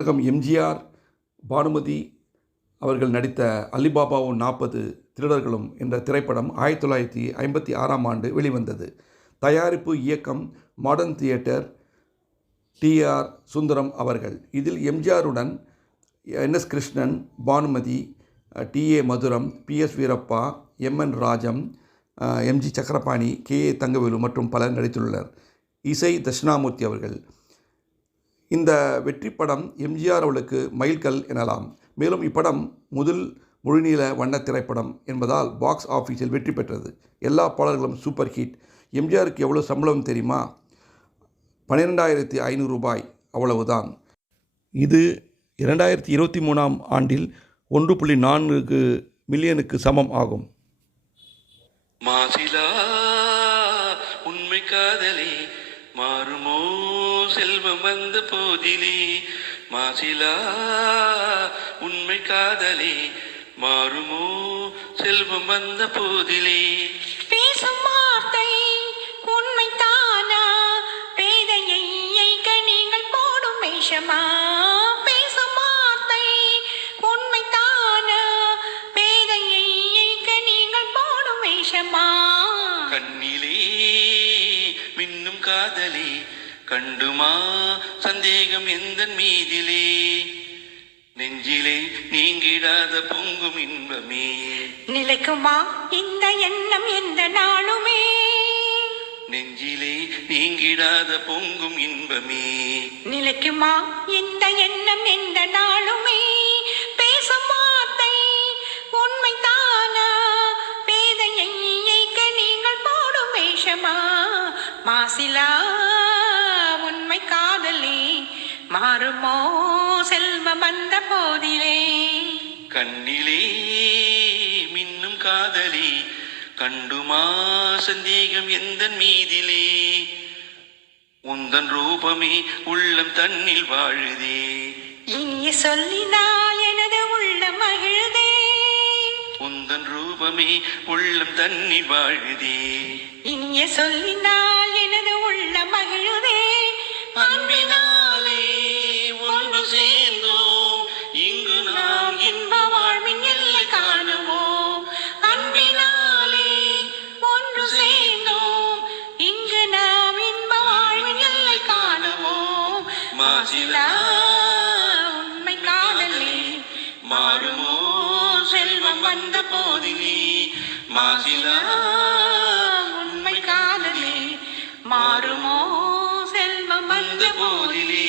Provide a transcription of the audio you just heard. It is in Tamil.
எம்ஜிஆர், பானுமதி அவர்கள் நடித்த அலிபாபாவும் 40 திருடர்களும் என்ற திரைப்படம் 1956ஆம் ஆண்டு வெளிவந்தது. தயாரிப்பு, இயக்கம் மாடர்ன் தியேட்டர், டி.ஆர். சுந்தரம் அவர்கள். இதில் எம்ஜிஆருடன் என்.எஸ். கிருஷ்ணன், பானுமதி, டி.ஏ. மதுரம், பி.எஸ். வீரப்பா, எம்.என். ராஜம், எம்.ஜி. சக்கரபாணி, கே.ஏ. தங்கவேலு மற்றும் பலர் நடித்துள்ளனர். இசை தட்சிணாமூர்த்தி அவர்கள். இந்த வெற்றி படம் எம்ஜிஆர் அவர்களுக்கு மைல்கல் எனலாம். மேலும் இப்படம் முதல் முழுநீள வண்ண திரைப்படம் என்பதால் பாக்ஸ் ஆஃபீஸில் வெற்றி பெற்றது. எல்லா பாடல்களும் சூப்பர் ஹிட். எம்ஜிஆருக்கு எவ்வளோ சம்பளம் தெரியுமா? 12,500 ரூபாய், அவ்வளவுதான். இது 2023ஆம் ஆண்டில் 1.4 மில்லியனுக்கு சமம் ஆகும். மாசிலா உண்மை காதலே மாறுமோ செல்வம் வந்த போதிலே, மாசிலா உண்மை காதலே மாறுமோ செல்வம் வந்த போதிலே. பேசும் வார்த்தை உண்மைதானா? பேதையை ஏய்க்க நீங்கள் போடும் வேஷமா? பேசும் வார்த்தை உண்மைதானா? பேதையை ஏய்க்க நீங்கள் போடும் வேஷமா? கண்ணிலே மின்னும் காதலே கண்டுமா சந்தேகம் எந்தன் மீதிலே, நெஞ்சிலே நீங்கிடாத பொங்கும் இன்பமே நிலைக்குமா இந்த எண்ணம் எந்த நாளுமே? நெஞ்சிலே நீங்கிடாத பொங்கும் இன்பமே நிலைக்குமா இந்த எண்ணம் எந்த நாளுமே? பேசும் வார்த்தை உண்மைதானா? பேதையை ஏய்க்க நீங்கள் போடும் வேஷமா? மாசிலா உண்மை காதலே மாறுமோ செல்வம் வந்த போதிலே. கண்ணிலே மின்னும் காதலே கண்டுமா சந்தேகம் எந்தன் மீதிலே, உந்தன் ரூபமே உள்ளம் தன்னில் வாழுதே. இனிய சொல்லினால் எனது உள்ளம் மகிழுதே. உந்தன் ரூபமே உள்ளம் தன்னில் வாழுதே. இனிய சொல்லினால் எனது உள்ளம் மகிழுதே. அன்பினாலே ஒன்று சேர்ந்தோம், இங்கு நாம் இன்ப வாழ்வின் எல்லை காணுவோம். அன்பினாலே ஒன்று சேர்ந்தோம், இங்கு நாம் இன்ப வாழ்வின் எல்லை காணுவோம். மாசிலா உண்மை காதலே மாறுமோ செல்வம் வந்த போதிலே, மாசிலா உண்மை காதலே மாறுமோ செல்வம் வந்த போதிலே.